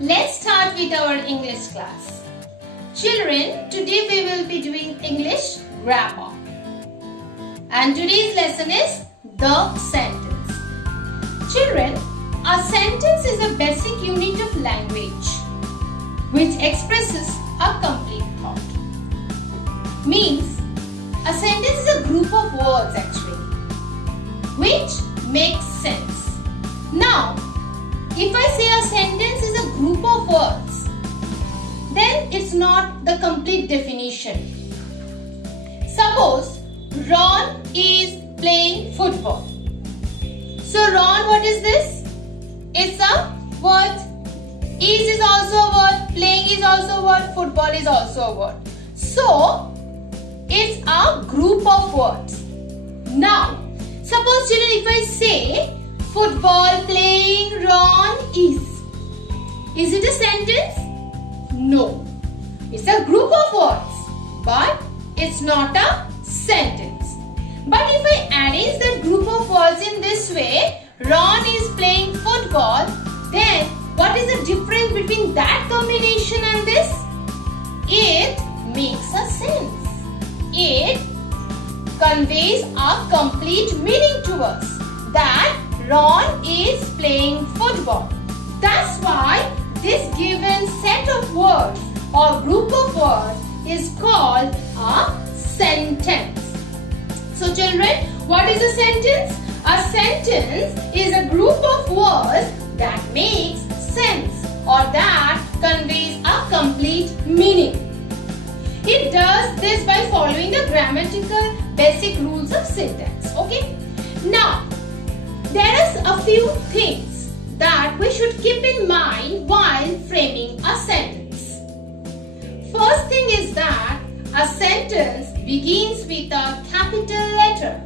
Let's start with our English class. Children, today we will be doing English grammar. And today's lesson is the sentence. Children, a sentence is a basic unit of language which expresses a complete thought. Means, a sentence is a group of words actually which makes sense. Now, if I say a sentence is a group of words, then it's not the complete definition. Suppose Ron is playing football. So Ron, what is this? It's a word. Is also a word. Playing is also a word. Football is also a word. So it's a group of words. Now, suppose children, if I say football playing Ron is it a sentence? No. It's a group of words, but it's not a sentence. But if I arrange that group of words in this way, Ron is playing football, then what is the difference between that combination and this? It makes a sense. It conveys a complete meaning to us that Ron is playing football. That's why this given set of words or group of words is called a sentence. So children, what is a sentence? A sentence is a group of words that makes sense or that conveys a complete meaning. It does this by following the grammatical basic rules of sentence. Okay? Now, there are a few things that we should keep in mind while framing a sentence. First thing is that a sentence begins with a capital letter.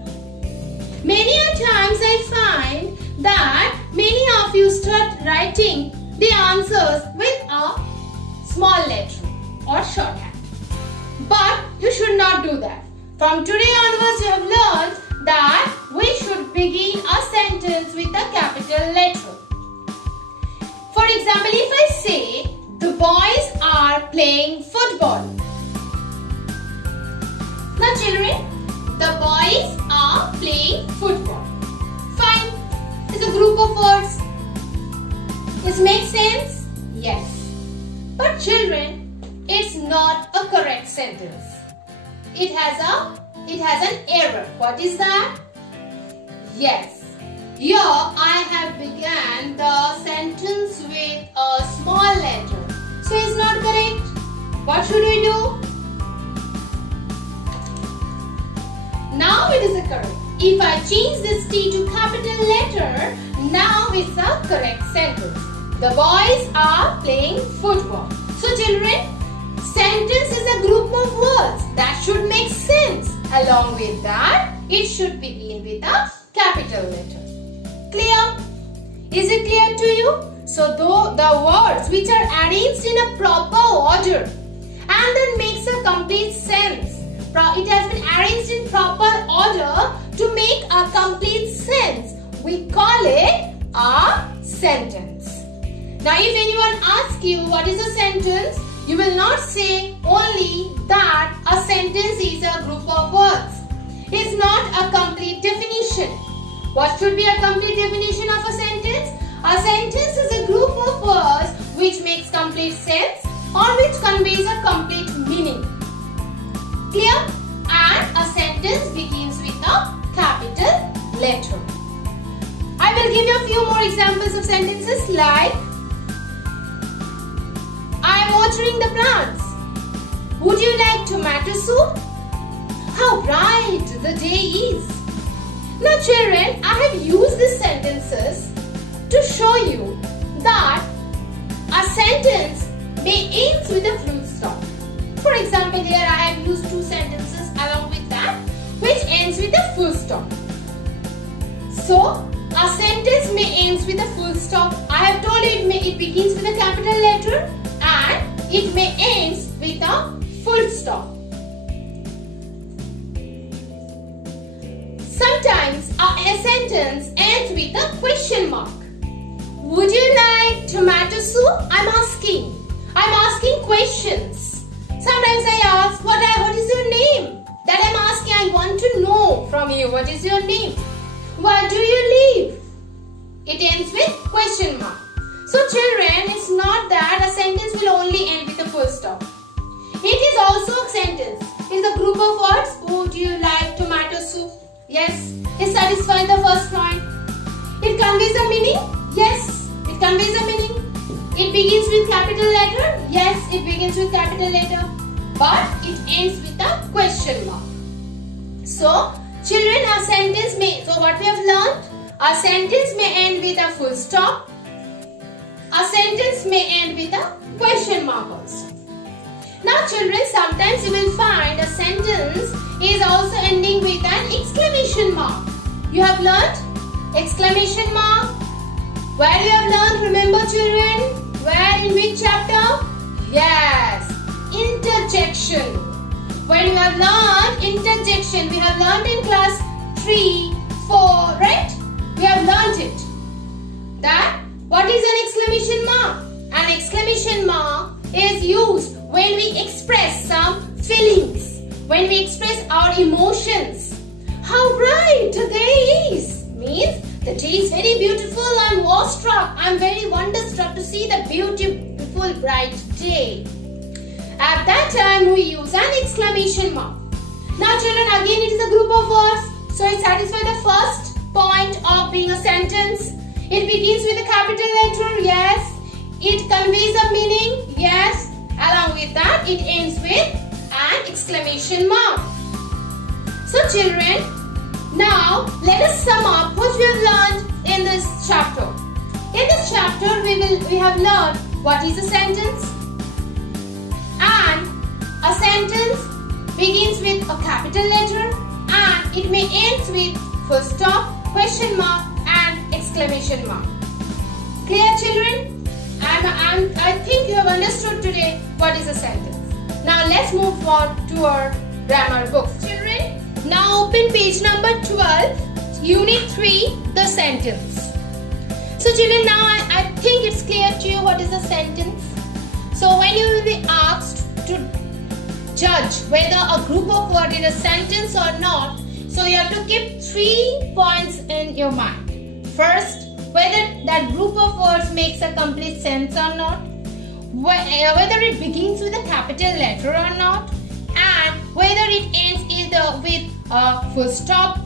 Many a times I find that many of you start writing the answers with a small letter or shorthand. But you should not do that. From today onwards you have learned that we should begin a sentence with a capital letter. For example, if I say, the boys are playing football. Now children, the boys are playing football. Fine. It's a group of words. This makes sense? Yes. But children, it's not a correct sentence. It has an error. What is that? Yes. Here I have began the sentence with a small letter. So it's not correct. What should we do? Now it is correct. If I change this T to capital letter, now it's a correct sentence. The boys are playing football. So children, sentence is a group of words that should make sense. Along with that, it should begin with a capital letter. Clear? Is it clear to you? So though the words which are arranged in a proper order and then makes a complete sense. It has been arranged in proper order to make a complete sense. We call it a sentence. Now if anyone asks you what is a sentence, you will not say only that a sentence is a group of words. It's not a complete definition. What should be a complete definition of a sentence? A sentence is a group of words which makes complete sense or which conveys a complete meaning. Clear? And a sentence begins with a capital letter. I will give you a few more examples of sentences like, I am watering the plants. Would you like tomato soup? How bright the day is. Now children, I have used these sentences to show you that a sentence may end with a full stop. For example, here I have used two sentences along with that which ends with a full stop. So, a sentence may end with a full stop. I have told you it begins with a capital letter and it may end with a full stop. Sometimes a sentence ends with a question mark. Would you like tomato soup? I'm asking sentence? It's a group of words. Would you like tomato soup? Yes. It satisfies the first point. It conveys a meaning? Yes. It conveys a meaning. It begins with capital letter? Yes, it begins with capital letter. But it ends with a question mark. So, children, our sentence may, so what we have learned? Our sentence may end with a full stop. Our sentence may end with a question mark also. Now children, sometimes you will find a sentence is also ending with an exclamation mark. You have learned exclamation mark. Where you have learned, remember children? Where, in which chapter? Yes, interjection. When you have learned interjection, we have learned in class 3, 4, right? We have learned it. That what is an exclamation mark? An exclamation mark is used when we express some feelings, when we express our emotions. How bright the day is means the day is very beautiful. I'm awestruck. I'm very wonderstruck to see the beautiful bright day. At that time we use an exclamation mark. Now children, again it is a group of words. So it satisfies the first point of being a sentence. It begins with a capital letter, yes. It conveys a meaning, yes. Along with that, it ends with an exclamation mark. So children, now let us sum up what we have learned in this chapter. In this chapter, we have learned what is a sentence. And a sentence begins with a capital letter and it may end with full stop, question mark and exclamation mark. Clear children? I think you have understood today what is a sentence. Now let's move on to our grammar books. Children, now open page number 12, Unit 3, the sentence. So children, now I think it's clear to you what is a sentence. So when you will be asked to judge whether a group of words is a sentence or not, so you have to keep 3 points in your mind. First, whether that group of words makes a complete sense or not, whether it begins with a capital letter or not, and whether it ends either with a full stop,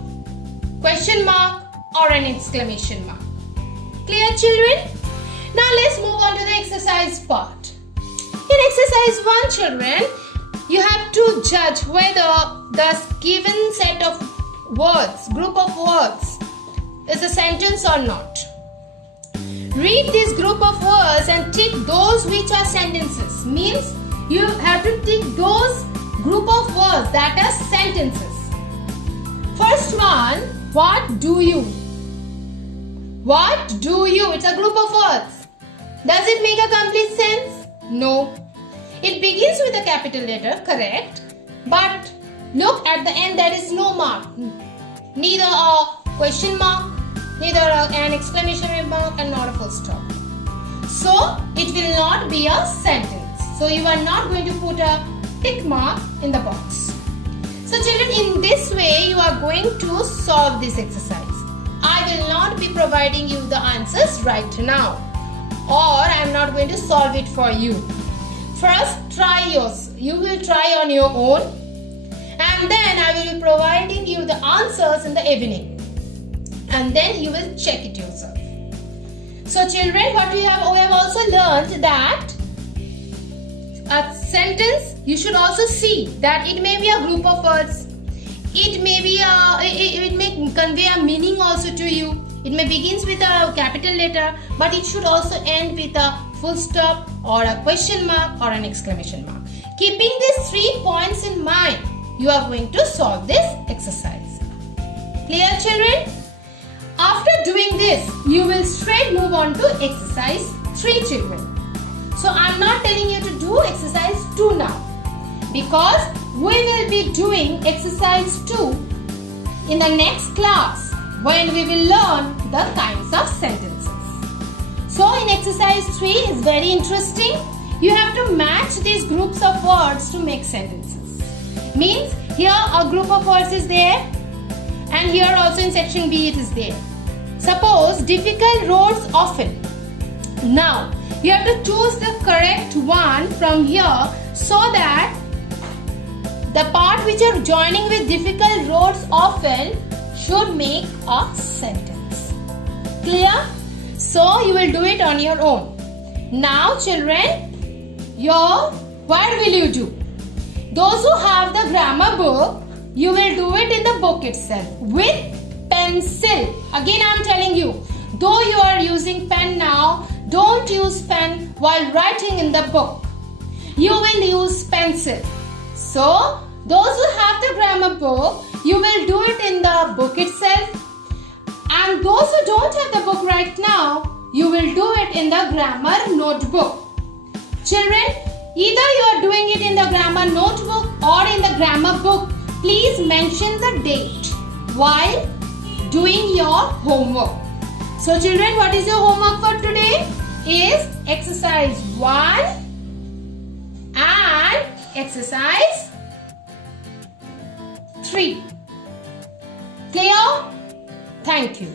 question mark or an exclamation mark. Clear children? Now let's move on to the exercise part. In exercise 1 children, you have to judge whether the given set of words, group of words, is a sentence or not. Read this group of words and tick those which are sentences. Means you have to tick those group of words that are sentences. First one, what do you? What do you? It's a group of words. Does it make a complete sense? No. It begins with a capital letter, correct? But look at the end, there is no mark. Neither a question mark, neither an exclamation mark and not a full stop. So it will not be a sentence. So you are not going to put a tick mark in the box. So children, in this way you are going to solve this exercise. I will not be providing you the answers right now, or I am not going to solve it for you. First try yours. You will try on your own, and then I will be providing you the answers in the evening, and then you will check it yourself. So children, what we have also learned that a sentence, you should also see that it may be a group of words. It may be it may convey a meaning also to you. It may begins with a capital letter, but it should also end with a full stop or a question mark or an exclamation mark. Keeping these 3 points in mind, you are going to solve this exercise. Clear children? After doing this, you will straight move on to exercise 3 children. So I am not telling you to do exercise 2 now, because we will be doing exercise 2 in the next class when we will learn the kinds of sentences. So in exercise 3 is very interesting. You have to match these groups of words to make sentences. Means here a group of words is there, and here also in section B it is there. Suppose difficult roads often. Now you have to choose the correct one from here so that the part which are joining with difficult words often should make a sentence. Clear? So you will do it on your own. Now children, what will you do? Those who have the grammar book, you will do it in the book itself with pencil. Again I am telling you, though you are using pen now, don't use pen while writing in the book. You will use pencil. So those who have the grammar book, you will do it in the book itself. And those who don't have the book right now, you will do it in the grammar notebook. Children, either you are doing it in the grammar notebook or in the grammar book, please mention the date while doing your homework. So children, what is your homework for today? Is exercise 1 and exercise 3. Clear? Thank you.